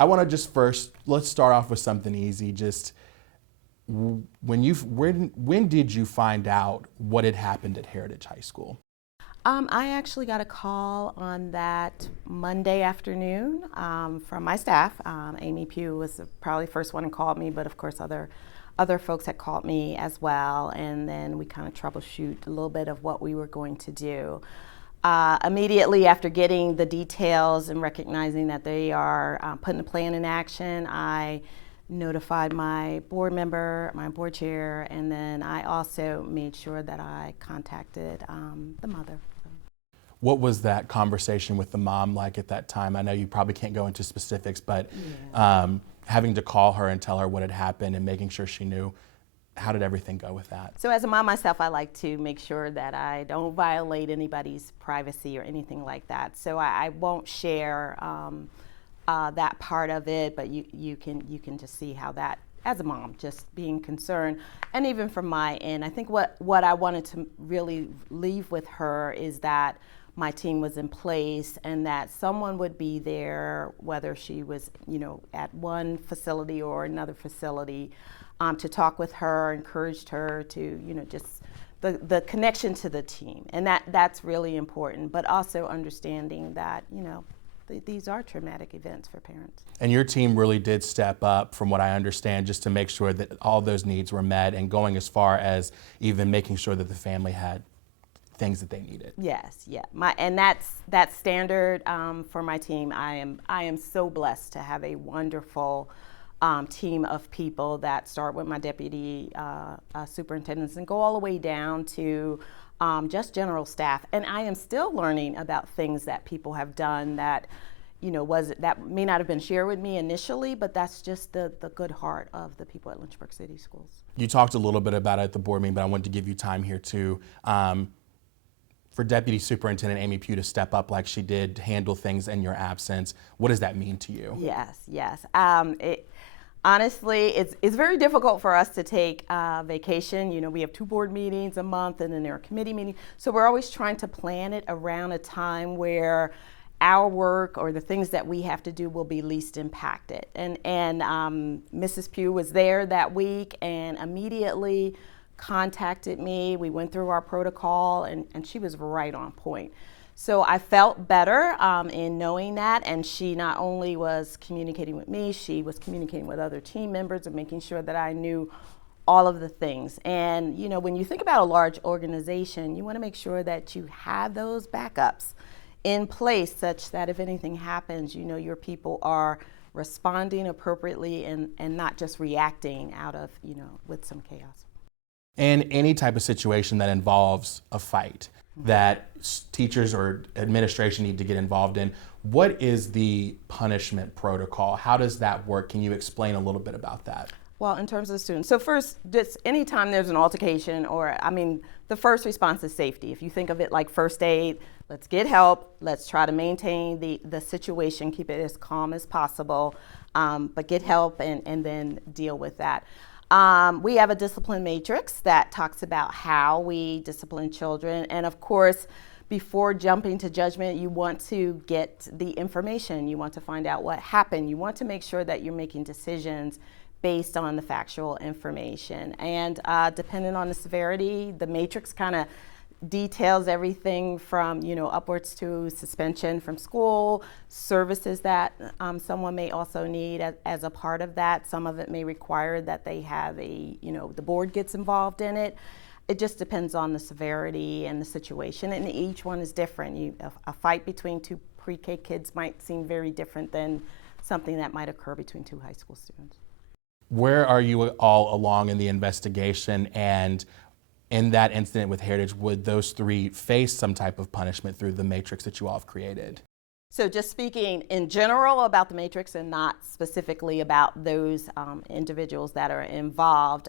I want to just first, let's start off with something easy. Just when did you find out what had happened at Heritage High School? I actually got a call on that Monday afternoon from my staff. Amy Pugh was probably the first one who called me, but of course other folks had called me as well, and then we kind of troubleshoot a little bit of what we were going to do. Immediately after getting the details and recognizing that they are putting a plan in action, I notified my board member, my board chair, and then I also made sure that I contacted the mother. What was that conversation with the mom like at that time? I know you probably can't go into specifics, but having to call her and tell her what had happened and making sure she knew, how did everything go with that? So as a mom myself, I like to make sure that I don't violate anybody's privacy or anything like that. So I won't share that part of it, but you can just see how that, as a mom, just being concerned. And even from my end, I think what I wanted to really leave with her is that my team was in place and that someone would be there, whether she was, at one facility or another facility, to talk with her, encouraged her to, just the connection to the team. And that's really important, but also understanding that, these are traumatic events for parents. And your team really did step up, from what I understand, just to make sure that all those needs were met, and going as far as even making sure that the family had things that they needed. Yes, yeah. And that's standard for my team. I am so blessed to have a wonderful team of people that start with my deputy superintendents and go all the way down to just general staff. And I am still learning about things that people have done that, that may not have been shared with me initially, but that's just the good heart of the people at Lynchburg City Schools. You talked a little bit about it at the board meeting, but I wanted to give you time here too. For Deputy Superintendent Amy Pugh to step up like she did, handle things in your absence, what does that mean to you? Yes. Honestly, it's very difficult for us to take vacation. We have 2 board meetings a month, and then there are committee meetings. So we're always trying to plan it around a time where our work or the things that we have to do will be least impacted. And Mrs. Pugh was there that week and immediately contacted me. We went through our protocol, and she was right on point. So I felt better in knowing that, and she not only was communicating with me, she was communicating with other team members and making sure that I knew all of the things. And when you think about a large organization, you want to make sure that you have those backups in place such that if anything happens, your people are responding appropriately and not just reacting out of, with some chaos. And any type of situation that involves a fight that teachers or administration need to get involved in, what is the punishment protocol? How does that work? Can you explain a little bit about that? Well, in terms of the students, so first, just anytime there's an altercation the first response is safety. If you think of it like first aid, let's get help, let's try to maintain the situation, keep it as calm as possible, but get help and then deal with that. We have a discipline matrix that talks about how we discipline children. And of course, before jumping to judgment, you want to get the information. You want to find out what happened. You want to make sure that you're making decisions based on the factual information. And depending on the severity, the matrix kind of details everything from upwards to suspension from school, services that someone may also need as a part of that. Some of it may require that they have the board gets involved in it. It just depends on the severity and the situation, and each one is different. A fight between 2 pre-K kids might seem very different than something that might occur between 2 high school students. Where are you all along in the investigation? And in that incident with Heritage, would those 3 face some type of punishment through the matrix that you all have created? So just speaking in general about the matrix and not specifically about those individuals that are involved,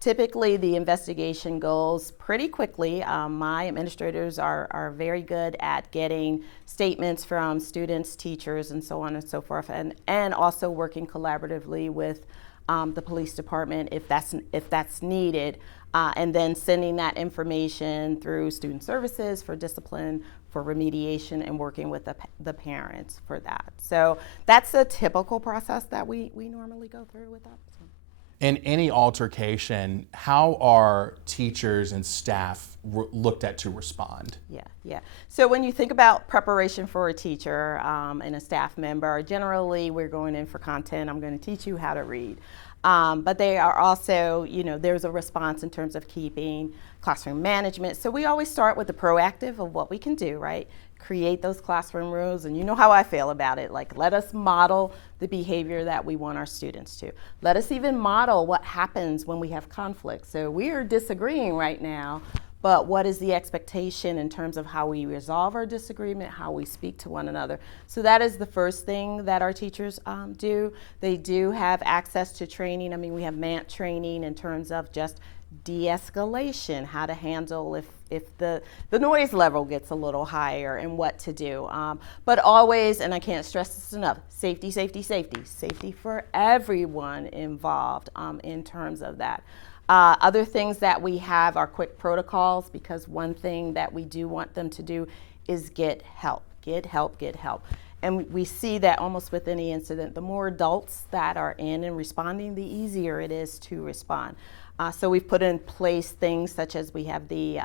typically the investigation goes pretty quickly. My administrators are very good at getting statements from students, teachers, and so on and so forth, and also working collaboratively with the police department if that's needed. And then sending that information through student services for discipline for remediation and working with the parents for that. So that's a typical process that we normally go through with that. So. In any altercation, how are teachers and staff looked at to respond? Yeah. So when you think about preparation for a teacher and a staff member, generally we're going in for content. I'm going to teach you how to read. But they are also, there's a response in terms of keeping classroom management. So we always start with the proactive of what we can do, right? Create those classroom rules, and you know how I feel about it. Like, let us model the behavior that we want our students to. Let us even model what happens when we have conflict. So we are disagreeing right now, but what is the expectation in terms of how we resolve our disagreement, how we speak to one another? So that is the first thing that our teachers do. They do have access to training. I mean, we have MANT training in terms of just de-escalation, how to handle if the noise level gets a little higher and what to do. But always, and I can't stress this enough, safety, safety, safety. Safety for everyone involved in terms of that. Other things that we have are quick protocols, because one thing that we do want them to do is get help, get help, get help. And we see that almost with any incident, the more adults that are in and responding, the easier it is to respond. So we've put in place things such as we have the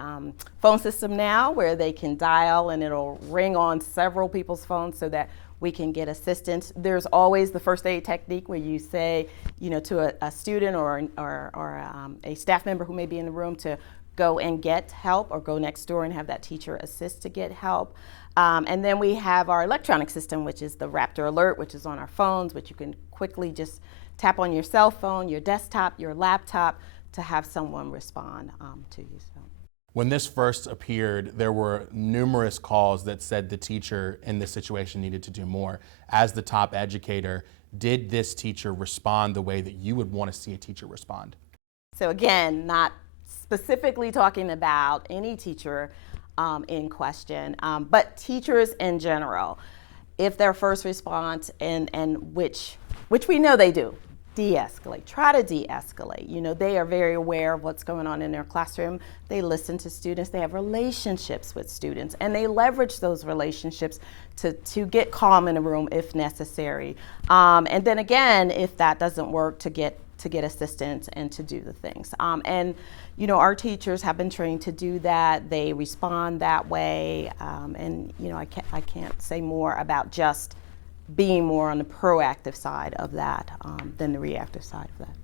phone system now where they can dial and it'll ring on several people's phones so that we can get assistance. There's always the first aid technique where you say, to a student or a staff member who may be in the room to go and get help, or go next door and have that teacher assist to get help. And then we have our electronic system, which is the Raptor Alert, which is on our phones, which you can quickly just tap on your cell phone, your desktop, your laptop to have someone respond to you. So. When this first appeared, there were numerous calls that said the teacher in this situation needed to do more. As the top educator, did this teacher respond the way that you would want to see a teacher respond? So again, not specifically talking about any teacher in question, but teachers in general, if their first response, and which we know they do, de-escalate, try to de-escalate. They are very aware of what's going on in their classroom. They listen to students, they have relationships with students, and they leverage those relationships to get calm in a room if necessary. And then again, if that doesn't work, to get assistance and to do the things. And our teachers have been trained to do that. They respond that way. And I can't say more about just being more on the proactive side of that than the reactive side of that.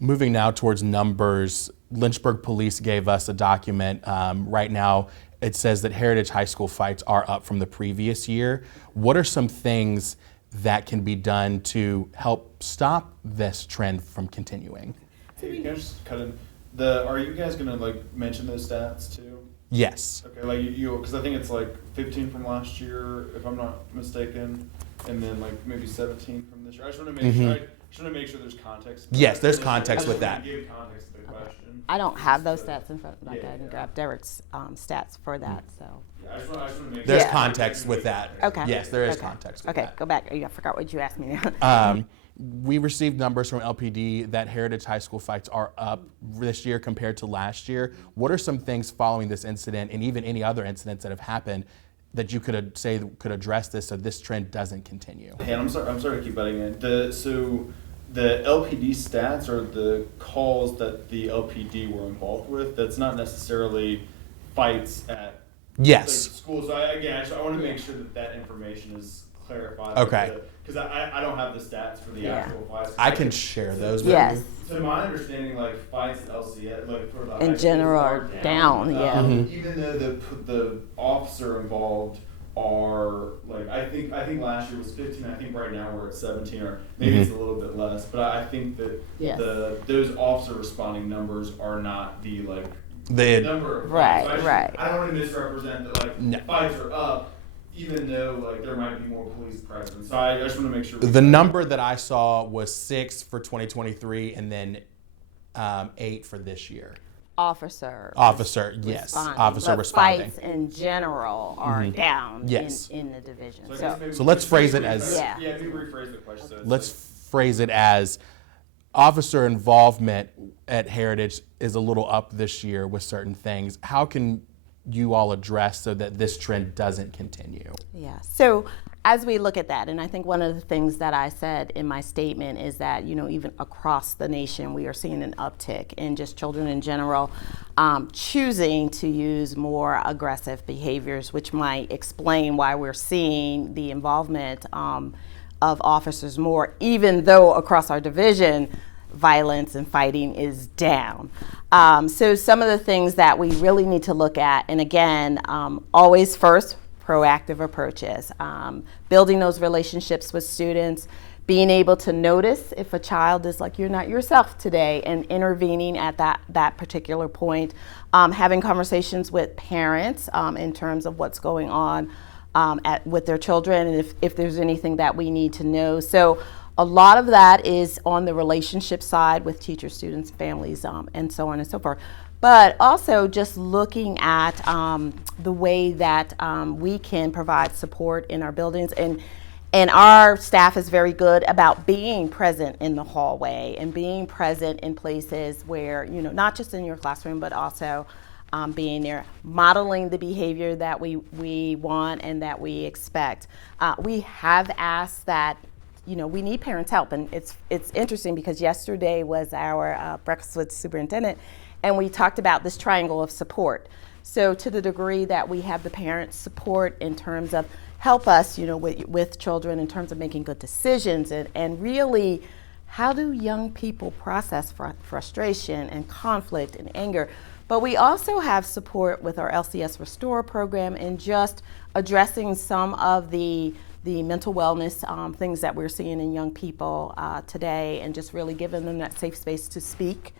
Moving now towards numbers, Lynchburg Police gave us a document. Right now, it says that Heritage High School fights are up from the previous year. What are some things that can be done to help stop this trend from continuing? Hey, can I just cut in? Are you guys gonna mention those stats too? Yes. Okay, because I think it's 15 from last year, if I'm not mistaken, and then maybe 17 from this year. I just want to make sure. I just want to make sure there's context. Yes, there's context with that. Give context to the question. I don't have those stats in front. I didn't grab Derek's stats for that. So. Yeah, I just want to make. There's context with that. Okay. Yes, there is context with that. Okay, go back. I forgot what you asked me now. We received numbers from LPD that Heritage High School fights are up this year compared to last year. What are some things following this incident, and even any other incidents that have happened, that you could address this so this trend doesn't continue? Hey, I'm sorry to keep butting in. So the LPD stats are the calls that the LPD were involved with. That's not necessarily fights at schools. So I want to make sure that information is clarified. Okay. Because I don't have the stats for the actual fights. I can share those with Yes. you. To my understanding, fights at LCS, for the In general, are down. Yeah. Even though the officer involved are I think last year was 15. I think right now we're at 17, or maybe it's a little bit less. But I think that those officer responding numbers are not the number of right. fights. So Right. I don't want to misrepresent that fights are up, even though there might be more police presence. So I just want to make sure. The number that I saw was 6 for 2023, and then 8 for this year. Officer, yes. responding. Officer but responding. Fights in general are down Yes. in the division. So let's phrase it as. Yeah, maybe rephrase the question. So let's phrase it as officer involvement at Heritage is a little up this year with certain things. How can you all address so that this trend doesn't continue? Yeah, so as we look at that, and I think one of the things that I said in my statement is that, even across the nation, we are seeing an uptick in just children in general choosing to use more aggressive behaviors, which might explain why we're seeing the involvement of officers more, even though across our division, violence and fighting is down. So some of the things that we really need to look at, and again, always first, proactive approaches, building those relationships with students, being able to notice if a child is like, you're not yourself today, and intervening at that particular point, having conversations with parents in terms of what's going on with their children, and if there's anything that we need to know. So a lot of that is on the relationship side with teachers, students, families, and so on and so forth. But also just looking at the way that we can provide support in our buildings. And our staff is very good about being present in the hallway and being present in places where, not just in your classroom, but also being there, modeling the behavior that we want and that we expect. We have asked that, we need parents' help. And it's interesting because yesterday was our breakfast with superintendent, and we talked about this triangle of support. So to the degree that we have the parents' support in terms of help us, with children in terms of making good decisions, and really, how do young people process frustration and conflict and anger? But we also have support with our LCS Restore program in just addressing some of the mental wellness things that we're seeing in young people today, and just really giving them that safe space to speak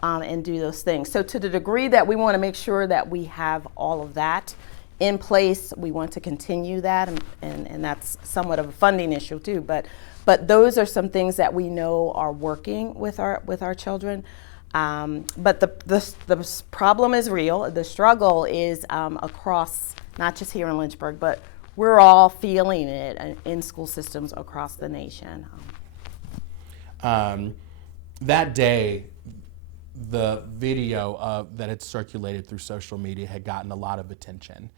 and do those things. So to the degree that we want to make sure that we have all of that in place, we want to continue that, and that's somewhat of a funding issue too. But those are some things that we know are working with our children. But the problem is real. The struggle is across, not just here in Lynchburg, but we're all feeling it in school systems across the nation. That day, the video that had circulated through social media had gotten a lot of attention.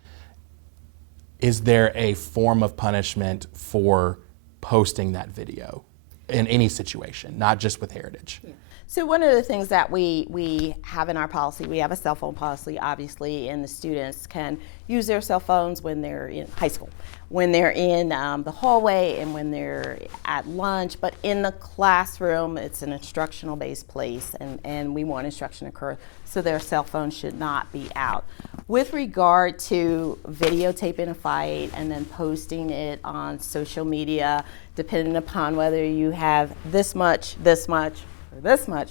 Is there a form of punishment for posting that video in any situation, not just with Heritage? Yeah. So one of the things that we have in our policy, we have a cell phone policy, obviously, and the students can use their cell phones when they're in high school, when they're in the hallway, and when they're at lunch. But in the classroom, it's an instructional-based place, and we want instruction to occur, so their cell phone should not be out. With regard to videotaping a fight and then posting it on social media, depending upon whether you have this much, or this much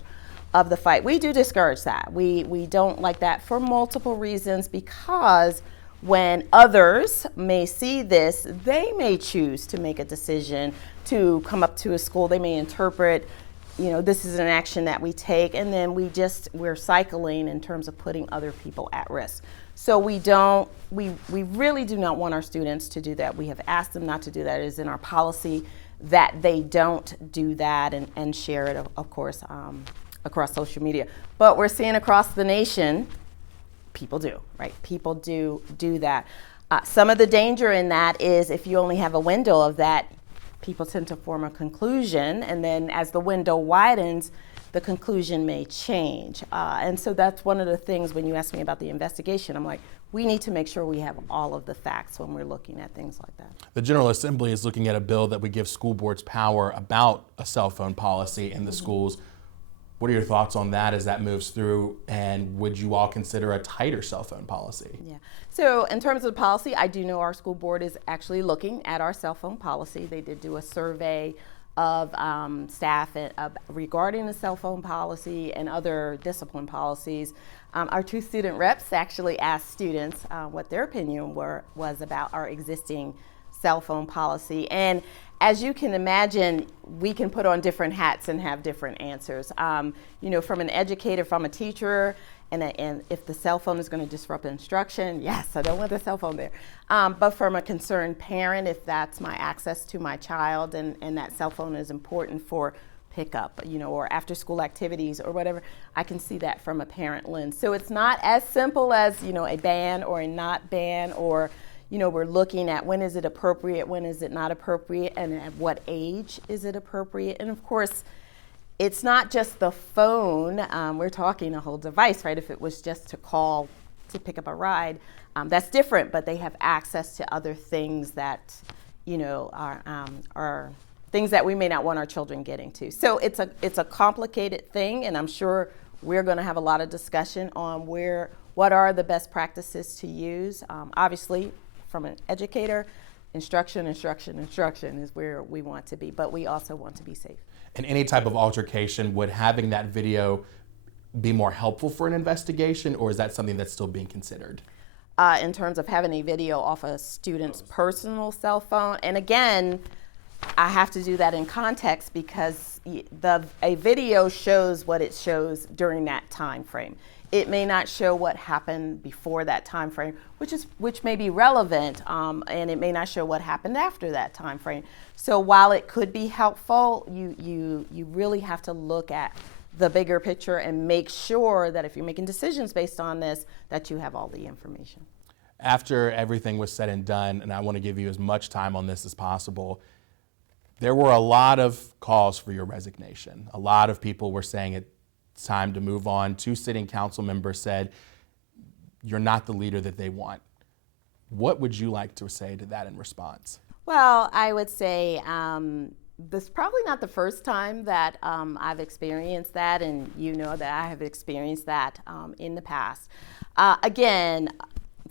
of the fight, we do discourage that. We don't like that for multiple reasons, because when others may see this, they may choose to make a decision to come up to a school. They may interpret, this is an action that we take, and then we're cycling in terms of putting other people at risk. So we really do not want our students to do that. We have asked them not to do that. It is in our policy that they don't do that and share it, of course, across social media. But we're seeing across the nation, people do, right? People do that. Some of the danger in that is if you only have a window of that, people tend to form a conclusion, and then as the window widens, the conclusion may change. And so that's one of the things when you ask me about the investigation, I'm like, we need to make sure we have all of the facts when we're looking at things like that. The General Assembly is looking at a bill that would give school boards power about a cell phone policy in the schools. What are your thoughts on that as that moves through, and would you all consider a tighter cell phone policy? Yeah. So in terms of the policy, I do know our school board is actually looking at our cell phone policy. They did do a survey of staff regarding the cell phone policy and other discipline policies. Our two student reps actually asked students what their opinion was about our existing cell phone policy. And as you can imagine, we can put on different hats and have different answers. From an educator, from a teacher, and if the cell phone is going to disrupt instruction, yes, I don't want the cell phone there. But from a concerned parent, if that's my access to my child and that cell phone is important for pickup, or after school activities or whatever. I can see that from a parent lens. So it's not as simple as, a ban or a not ban, or, we're looking at when is it appropriate, when is it not appropriate, and at what age is it appropriate. And of course, it's not just the phone. We're talking a whole device, right? If it was just to call to pick up a ride, that's different, but they have access to other things that, are things that we may not want our children getting to. So it's a complicated thing, and I'm sure we're going to have a lot of discussion on what are the best practices to use. Obviously, from an educator, instruction is where we want to be, but we also want to be safe. In any type of altercation, would having that video be more helpful for an investigation, or is that something that's still being considered? In terms of having a video off a student's personal cell phone, and again, I have to do that in context because a video shows what it shows during that time frame. It may not show what happened before that time frame, which may be relevant, and it may not show what happened after that time frame. So while it could be helpful, you really have to look at the bigger picture and make sure that if you're making decisions based on this, that you have all the information. After everything was said and done, and I want to give you as much time on this as possible, there were a lot of calls for your resignation. A lot of people were saying it's time to move on. 2 sitting council members said, you're not the leader that they want. What would you like to say to that in response? Well, I would say this is probably not the first time that I've experienced that, and that I have experienced that in the past. Again,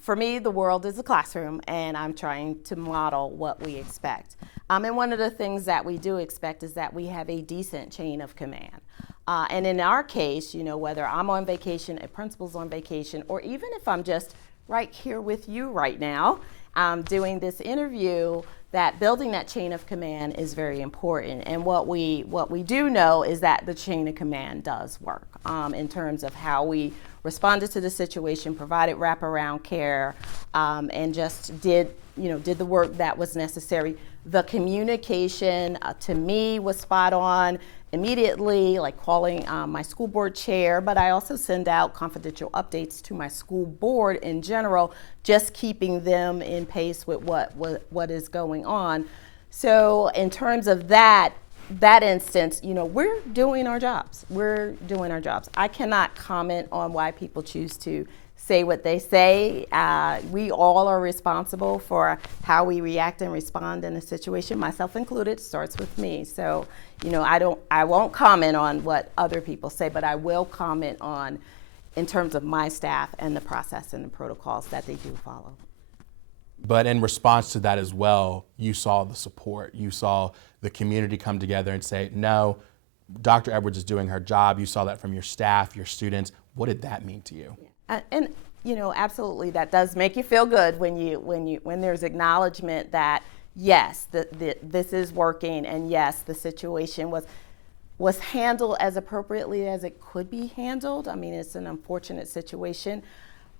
for me, the world is a classroom, and I'm trying to model what we expect. And one of the things that we do expect is that we have a decent chain of command. And in our case, whether I'm on vacation, a principal's on vacation, or even if I'm just right here with you right now doing this interview, that building that chain of command is very important. And what we do know is that the chain of command does work in terms of how we responded to the situation, provided wraparound care, and just did the work that was necessary. The communication to me was spot on immediately, like calling my school board chair, but I also send out confidential updates to my school board in general, just keeping them in pace with what is going on. So in terms of that instance, we're doing our jobs. I cannot comment on why people choose to say what they say. We all are responsible for how we react and respond in a situation, myself included. Starts with me. So, I won't comment on what other people say, but I will comment on in terms of my staff and the process and the protocols that they do follow. But in response to that as well, you saw the support. You saw the community come together and say, no, Dr. Edwards is doing her job. You saw that from your staff, your students. What did that mean to you? And absolutely, that does make you feel good when there's acknowledgement that yes, this is working, and yes, the situation was handled as appropriately as it could be handled. I mean, it's an unfortunate situation.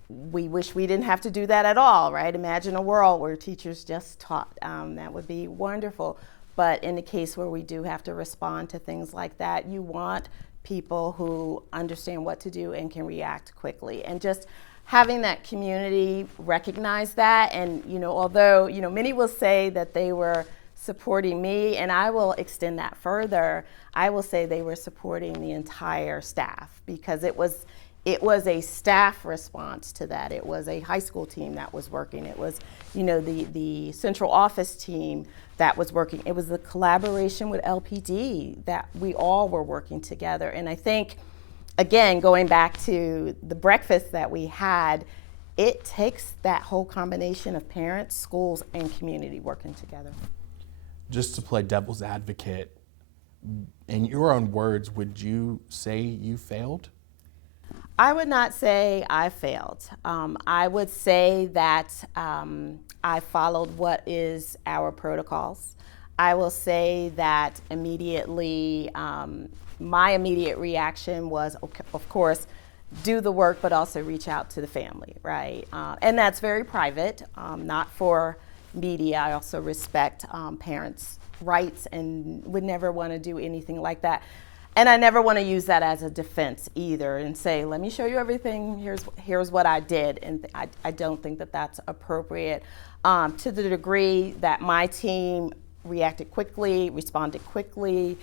We wish we didn't have to do that at all, right? Imagine a world where teachers just taught. That would be wonderful. But in the case where we do have to respond to things like that, you want people who understand what to do and can react quickly. And just having that community recognize that, and although many will say that they were supporting me, and I will extend that further, I will say they were supporting the entire staff, because it was a staff response to that. It was a high school team that was working. It was the central office team that was working. It was the collaboration with LPD that we all were working together. And I think, again, going back to the breakfast that we had, it takes that whole combination of parents, schools, and community working together. Just to play devil's advocate, in your own words, would you say you failed? I would not say I failed. I would say that I followed what is our protocols. I will say that immediately, my immediate reaction was, okay, of course, do the work, but also reach out to the family, right? And that's very private, not for media. I also respect parents' rights and would never want to do anything like that. And I never want to use that as a defense either and say, let me show you everything, here's what I did. And I don't think that that's appropriate. To the degree that my team reacted quickly, responded quickly,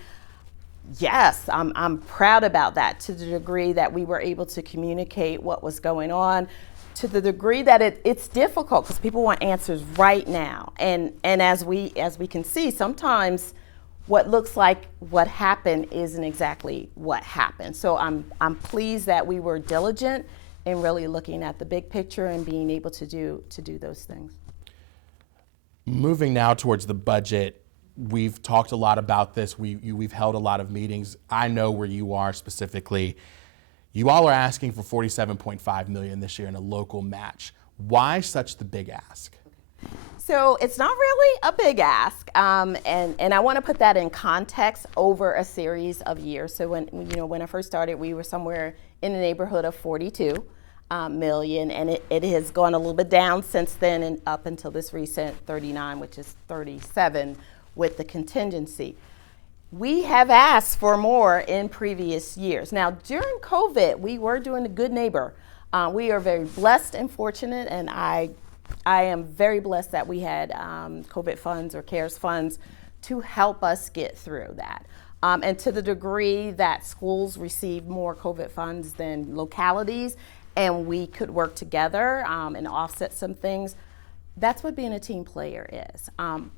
yes, I'm proud about that. To the degree that we were able to communicate what was going on, to the degree that it's difficult because people want answers right now. And as we can see, sometimes what looks like what happened isn't exactly what happened. So I'm pleased that we were diligent in really looking at the big picture and being able to do those things. Moving now towards the budget, we've talked a lot about this. We've held a lot of meetings. I know where you are specifically. You all are asking for $47.5 million this year in a local match. Why such the big ask? So it's not really a big ask, and I want to put that in context over a series of years. So when I first started, we were somewhere in the neighborhood of 42 million, and it has gone a little bit down since then and up until this recent 39, which is 37 with the contingency. We have asked for more in previous years. Now, during COVID, we were doing a good neighbor. We are very blessed and fortunate, and I am very blessed that we had COVID funds or CARES funds to help us get through that. And to the degree that schools received more COVID funds than localities, and we could work together and offset some things, that's what being a team player is.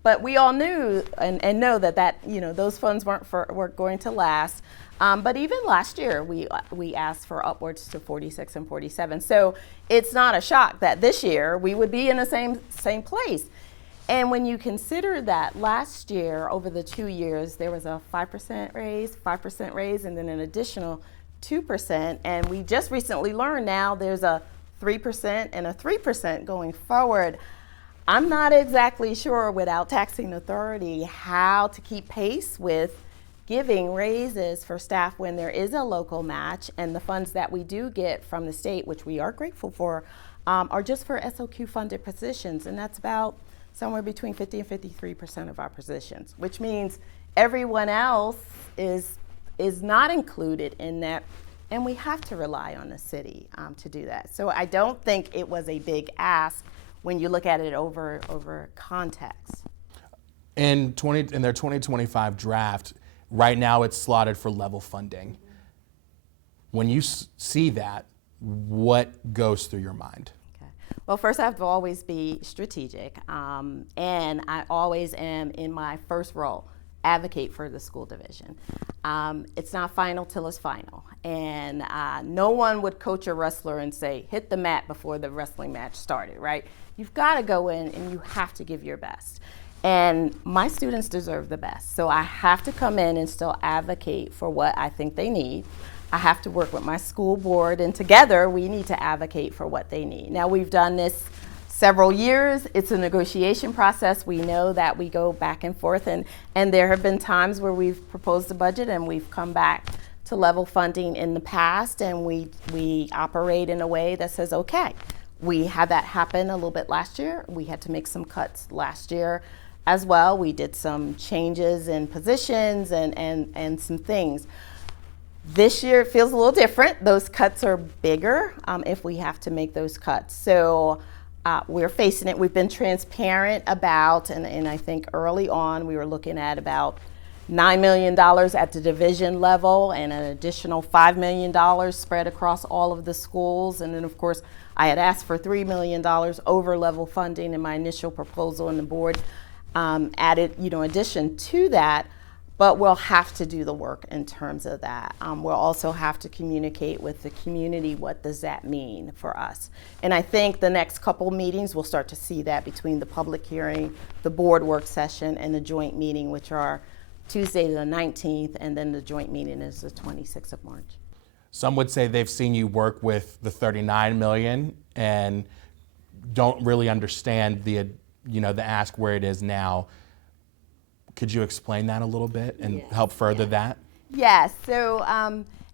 But we all knew and know that those funds weren't going to last. But even last year, we asked for upwards to 46 and 47. So it's not a shock that this year we would be in the same place. And when you consider that last year, over the 2 years, there was a 5% raise, and then an additional 2%. And we just recently learned now there's a 3% and a 3% going forward. I'm not exactly sure, without taxing authority, how to keep pace with giving raises for staff when there is a local match, and the funds that we do get from the state, which we are grateful for, are just for SOQ funded positions, and that's about somewhere between 50 and 53% of our positions, which means everyone else is not included in that, and we have to rely on the city to do that. So I don't think it was a big ask when you look at it over context. In their 2025 draft, right now it's slotted for level funding. When you see that, what goes through your mind? Okay. Well, first I have to always be strategic, and I always am, in my first role, advocate for the school division. It's not final till it's final, and no one would coach a wrestler and say, hit the mat before the wrestling match started, right? You've got to go in and you have to give your best. And my students deserve the best. So I have to come in and still advocate for what I think they need. I have to work with my school board, and together we need to advocate for what they need. Now, we've done this several years. It's a negotiation process. We know that we go back and forth, and there have been times where we've proposed a budget and we've come back to level funding in the past, and we operate in a way that says, okay, we had that happen a little bit last year. We had to make some cuts last year as well. We did some changes in positions and some things. This year it feels a little different. Those cuts are bigger if we have to make those cuts. So we're facing it. We've been transparent about, and I think early on we were looking at about $9 million at the division level and an additional $5 million spread across all of the schools. And then of course I had asked for $3 million over level funding in my initial proposal, and the board added, addition to that. But we'll have to do the work in terms of that. We'll also have to communicate with the community, what does that mean for us? And I think the next couple meetings we'll start to see that between the public hearing, the board work session, and the joint meeting, which are Tuesday the 19th, and then the joint meeting is the 26th of March. Some would say they've seen you work with the 39 million and don't really understand the ask where it is now. Could you explain that a little bit and help further that? Yes. So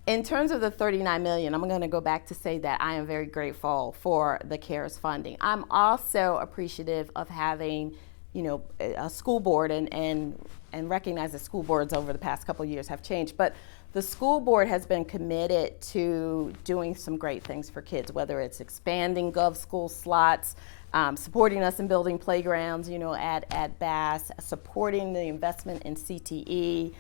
in terms of the 39 million, I'm going to go back to say that I am very grateful for the CARES funding. I'm also appreciative of having, a school board and and recognize that school boards over the past couple of years have changed, but the school board has been committed to doing some great things for kids, whether it's expanding GovSchool slots, supporting us in building playgrounds, at Bass, supporting the investment in CTE,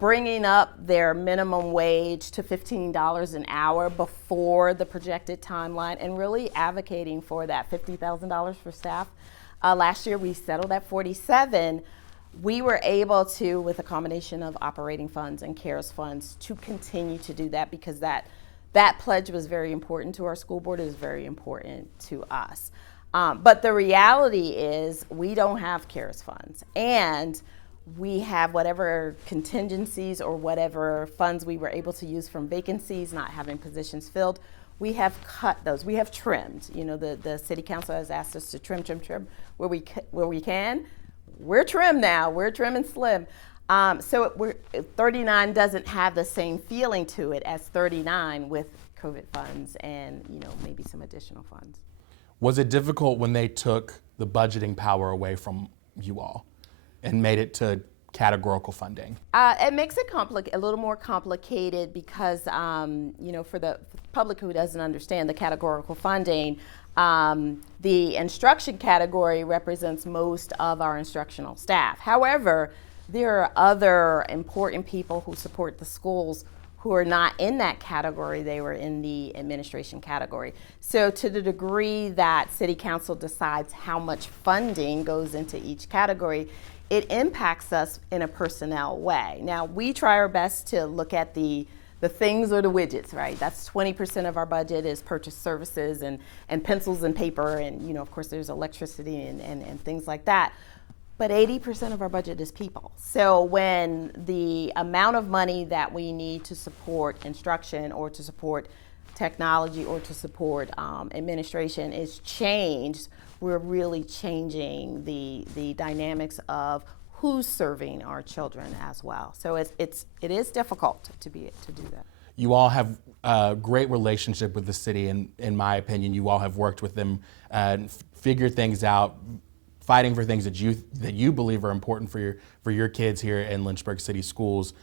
bringing up their minimum wage to $15 an hour before the projected timeline, and really advocating for that $50,000 for staff. Last year we settled at $47,000. We were able to, with a combination of operating funds and CARES funds, to continue to do that because that pledge was very important to our school board. It is very important to us. But the reality is we don't have CARES funds, and we have whatever contingencies or whatever funds we were able to use from vacancies, not having positions filled. We have cut those. We have trimmed. The city council has asked us to trim where we can. We're trim now. We're trim and slim. So 39 doesn't have the same feeling to it as 39 with COVID funds and maybe some additional funds. Was it difficult when they took the budgeting power away from you all and made it to categorical funding? It makes it a little more complicated because, for the public who doesn't understand the categorical funding, the instruction category represents most of our instructional staff. However, there are other important people who support the schools who are not in that category. They were in the administration category. So to the degree that City Council decides how much funding goes into each category, it impacts us in a personnel way. Now, we try our best to look at the things or the widgets, right? That's 20% of our budget is purchase services and pencils and paper, and of course there's electricity and things like that. But 80% of our budget is people. So when the amount of money that we need to support instruction or to support technology or to support administration is changed, we're really changing the dynamics of who's serving our children as well. So it is difficult to do that. You all have a great relationship with the city, and in my opinion, you all have worked with them and figured things out, fighting for things that you believe are important for your kids here in Lynchburg City Schools.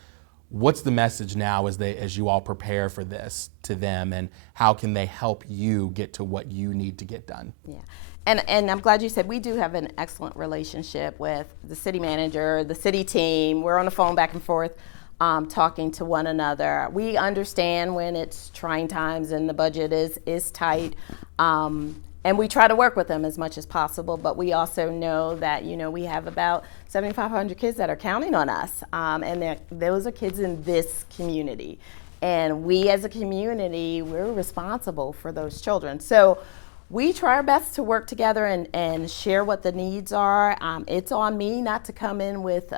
What's the message now as you all prepare for this to them, and how can they help you get to what you need to get done? Yeah. And I'm glad you said we do have an excellent relationship with the city manager, the city team. We're on the phone back and forth talking to one another. We understand when it's trying times and the budget is tight. And we try to work with them as much as possible, but we also know that, we have about 7,500 kids that are counting on us. And those are kids in this community. And we as a community, we're responsible for those children. So we try our best to work together and share what the needs are. It's on me not to come in with,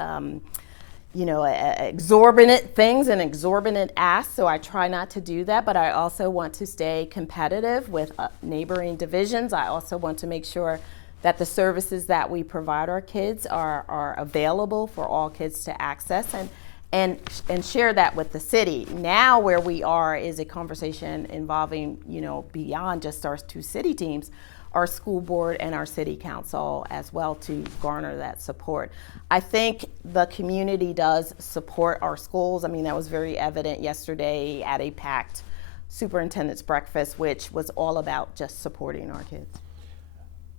exorbitant things and exorbitant asks, so I try not to do that, but I also want to stay competitive with neighboring divisions. I also want to make sure that the services that we provide our kids are available for all kids to access and share that with the city. Now where we are is a conversation involving, beyond just our two city teams, our school board and our city council as well, to garner that support. I think the community does support our schools. I mean, that was very evident yesterday at a packed superintendent's breakfast, which was all about just supporting our kids.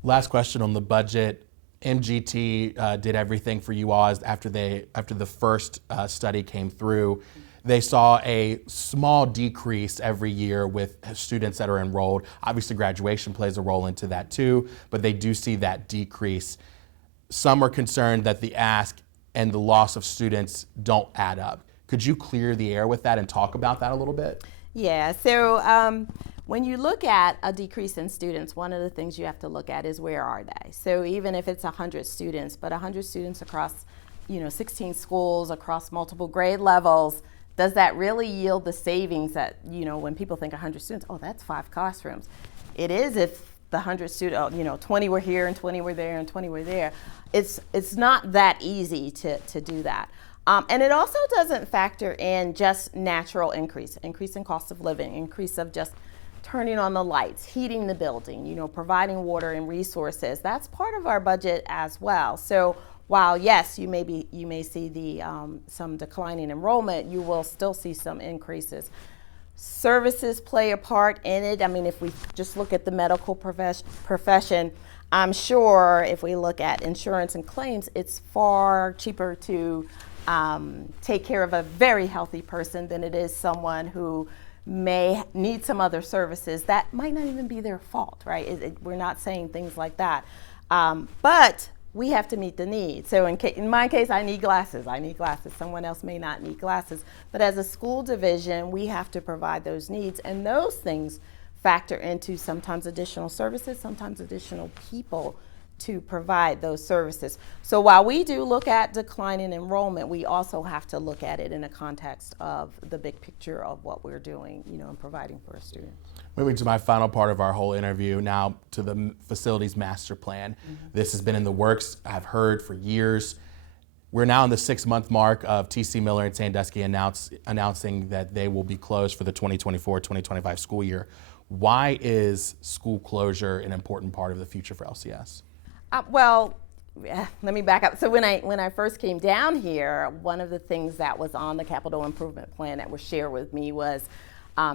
Last question on the budget. MGT did everything for you all after the first study came through. They saw a small decrease every year with students that are enrolled. Obviously, graduation plays a role into that too, but they do see that decrease. Some are concerned that the ask and the loss of students don't add up. Could you clear the air with that and talk about that a little bit? Yeah, so when you look at a decrease in students, one of the things you have to look at is where are they? So even if it's 100 students, but 100 students across 16 schools, across multiple grade levels, does that really yield the savings that, when people think 100 students, oh, that's 5 classrooms. It is if the 100 students, 20 were here and 20 were there and 20 were there. It's not that easy to do that. And it also doesn't factor in just natural increase in cost of living, increase of just turning on the lights, heating the building, providing water and resources. That's part of our budget as well. So while yes, you may see the some declining enrollment, you will still see some increases. Services play a part in it. I mean, if we just look at the medical profession, I'm sure if we look at insurance and claims, it's far cheaper to take care of a very healthy person than it is someone who may need some other services that might not even be their fault, right? We're not saying things like that. But we have to meet the need. So in my case, I need glasses. Someone else may not need glasses. But as a school division, we have to provide those needs. And those things factor into sometimes additional services, sometimes additional people to provide those services. So while we do look at declining enrollment, we also have to look at it in a context of the big picture of what we're doing, and providing for our students. Moving to my final part of our whole interview, now to the facilities master plan. Mm-hmm. This has been in the works, I've heard, for years. We're now in the 6-month mark of T.C. Miller and Sandusky announcing that they will be closed for the 2024-2025 school year. Why is school closure an important part of the future for LCS? Well, let me back up. So when I first came down here, one of the things that was on the capital improvement plan that was shared with me was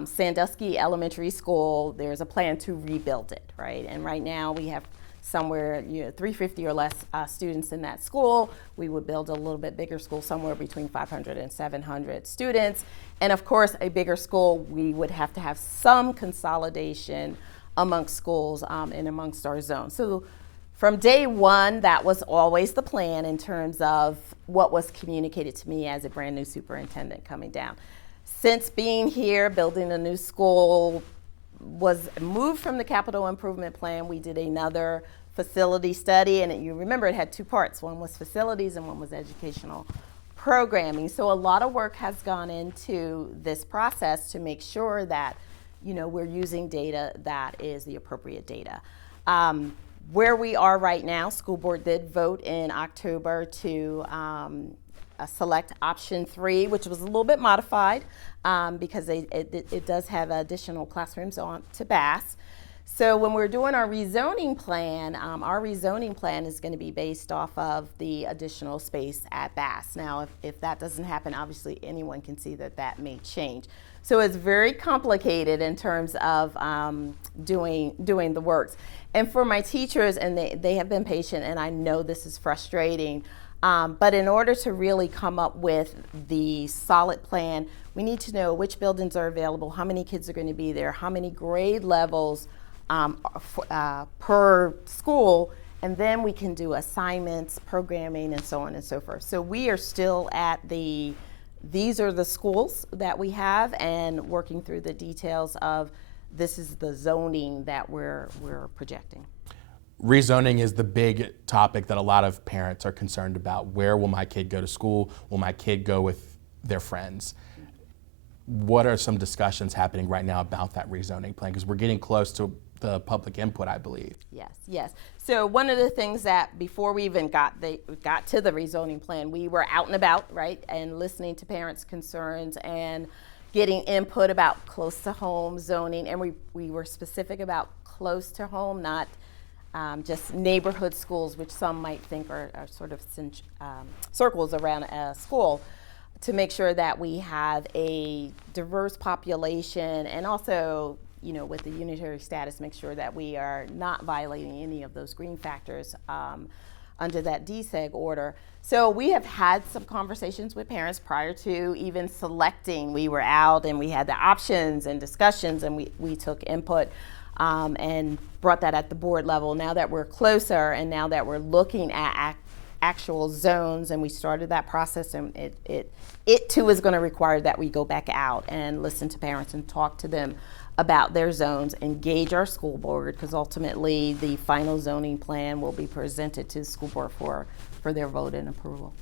Sandusky Elementary School. There's a plan to rebuild it, right? And right now we have somewhere 350 or less students in that school. We would build a little bit bigger school, somewhere between 500 and 700 students. And of course, a bigger school, we would have to have some consolidation amongst schools and amongst our zones. So from day one, that was always the plan in terms of what was communicated to me as a brand new superintendent coming down. Since being here, building a new school was moved from the capital improvement plan. We did another facility study, and you remember it had 2 parts. One was facilities and one was educational programming. So a lot of work has gone into this process to make sure that we're using data that is the appropriate data. Where we are right now, school board did vote in October to select option 3, which was a little bit modified because it does have additional classrooms on to Bass. So when we're doing our rezoning plan is going to be based off of the additional space at Bass. Now, if that doesn't happen, obviously anyone can see that may change. So it's very complicated in terms of doing the works. And for my teachers, and they have been patient, and I know this is frustrating, but in order to really come up with the solid plan, we need to know which buildings are available, how many kids are going to be there, how many grade levels per school, and then we can do assignments, programming, and so on and so forth. So we are still at these are the schools that we have, and working through the details of this is the zoning that we're projecting. Rezoning is the big topic that a lot of parents are concerned about. Where will my kid go to school? Will my kid go with their friends? What are some discussions happening right now about that rezoning plan? Because we're getting close to the public input, I believe. Yes. So one of the things that before we even got to the rezoning plan, we were out and about, right, and listening to parents' concerns and getting input about close to home zoning, and we were specific about close to home, not just neighborhood schools, which some might think are sort of circles around a school, to make sure that we have a diverse population, and also, with the unitary status, make sure that we are not violating any of those green factors under that DSEG order. So we have had some conversations with parents prior to even selecting. We were out and we had the options and discussions, and we took input and brought that at the board level. Now that we're closer and now that we're looking at actual zones, and we started that process, and it too is going to require that we go back out and listen to parents and talk to them about their zones, engage our school board, because ultimately the final zoning plan will be presented to the school board for their vote and approval.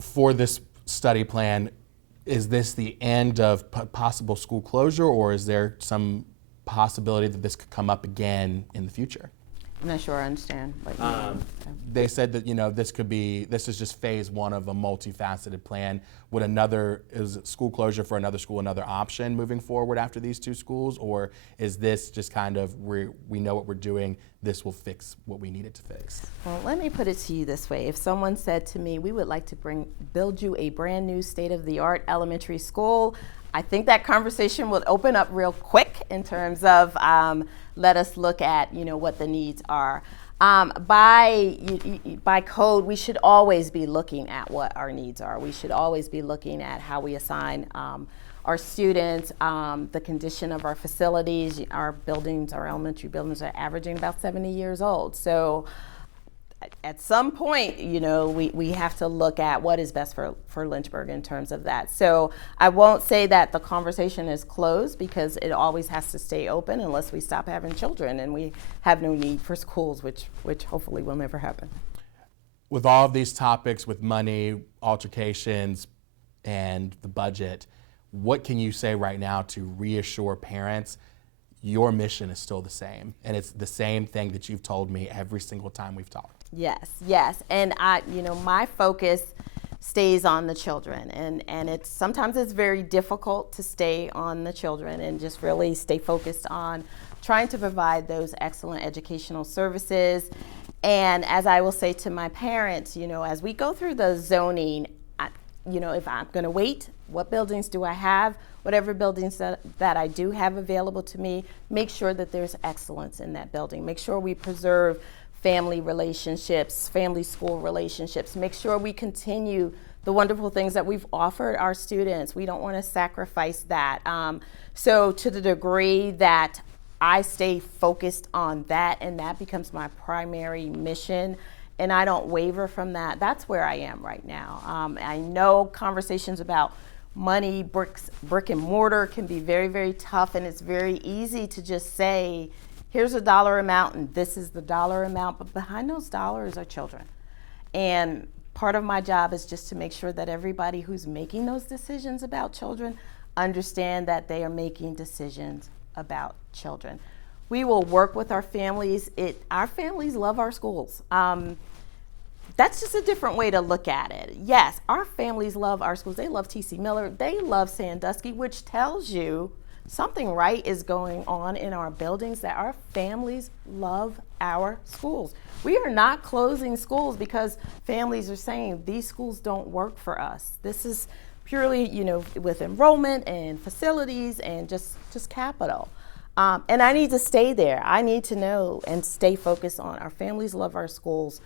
For this study plan, is this the end of possible school closure, or is there some possibility that this could come up again in the future? I'm not sure I understand what you mean. They said that, this is just phase one of a multifaceted plan. Is school closure for another school another option moving forward after these two schools? Or is this just kind of, we know what we're doing, this will fix what we needed to fix? Well, let me put it to you this way. If someone said to me, we would like to build you a brand new state-of-the-art elementary school, I think that conversation would open up real quick in terms of let us look at what the needs are. By code, we should always be looking at what our needs are. We should always be looking at how we assign our students, the condition of our facilities. Our buildings, our elementary buildings are averaging about 70 years old. So at some point, we have to look at what is best for Lynchburg in terms of that. So I won't say that the conversation is closed, because it always has to stay open unless we stop having children and we have no need for schools, which hopefully will never happen. With all of these topics, with money, altercations, and the budget, what can you say right now to reassure parents your mission is still the same, and it's the same thing that you've told me every single time we've talked? Yes, and my focus stays on the children, and sometimes it's very difficult to stay on the children and just really stay focused on trying to provide those excellent educational services. And as I will say to my parents, as we go through the zoning, if I'm going to wait, what buildings do I have? Whatever buildings that I do have available to me, make sure that there's excellence in that building. Make sure we preserve family relationships, family school relationships. Make sure we continue the wonderful things that we've offered our students. We don't want to sacrifice that. So to the degree that I stay focused on that and that becomes my primary mission, and I don't waver from that, that's where I am right now. I know conversations about money, brick and mortar can be very, very tough, and it's very easy to just say, here's a dollar amount and this is the dollar amount, but behind those dollars are children. And part of my job is just to make sure that everybody who's making those decisions about children understand that they are making decisions about children. We will work with our families. Our families love our schools. That's just a different way to look at it. Yes, our families love our schools. They love T.C. Miller. They love Sandusky, which tells you something right is going on in our buildings, that our families love our schools. We are not closing schools because families are saying these schools don't work for us. This is purely, with enrollment and facilities and just capital. And I need to stay there. I need to know and stay focused on our families love our schools.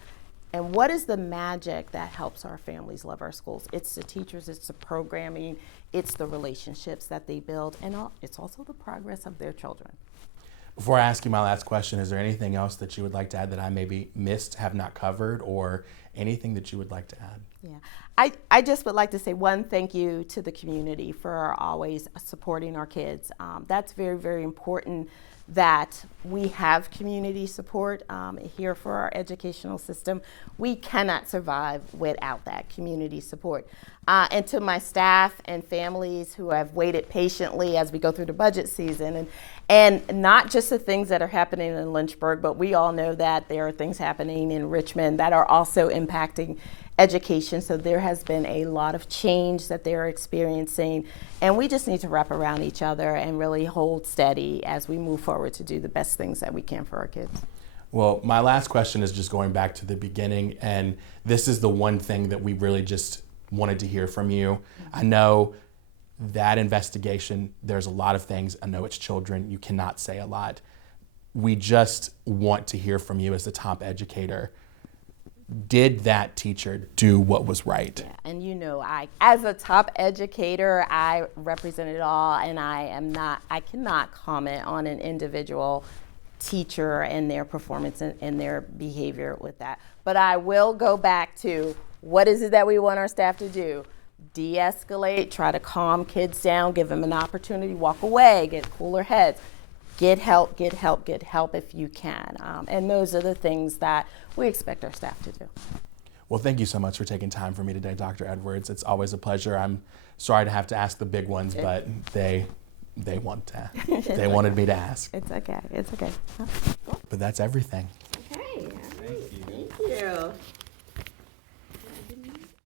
And what is the magic that helps our families love our schools? It's the teachers, it's the programming, it's the relationships that they build, and it's also the progress of their children. Before I ask you my last question, is there anything else that you would like to add that I maybe missed, have not covered, or anything that you would like to add? Yeah, I just would like to say one thank you to the community for always supporting our kids. That's very, very important, that we have community support here for our educational system. We cannot survive without that community support. And to my staff and families who have waited patiently as we go through the budget season, and not just the things that are happening in Lynchburg, but we all know that there are things happening in Richmond that are also impacting education. So there has been a lot of change that they're experiencing, and we just need to wrap around each other and really hold steady as we move forward to do the best things that we can for our kids. Well, my last question is just going back to the beginning, and this is the one thing that we really just wanted to hear from you. I know that investigation, there's a lot of things. I know it's children. You cannot say a lot. We just want to hear from you as the top educator. Did that teacher do what was right? Yeah, and as a top educator, I represent it all, and I cannot comment on an individual teacher and their performance and their behavior with that. But I will go back to, what is it that we want our staff to do? De-escalate, try to calm kids down, give them an opportunity, walk away, get cooler heads. Get help if you can. And those are the things that we expect our staff to do. Well, thank you so much for taking time for me today, Dr. Edwards. It's always a pleasure. I'm sorry to have to ask the big ones, but they wanted me to ask. It's okay. But that's everything. you.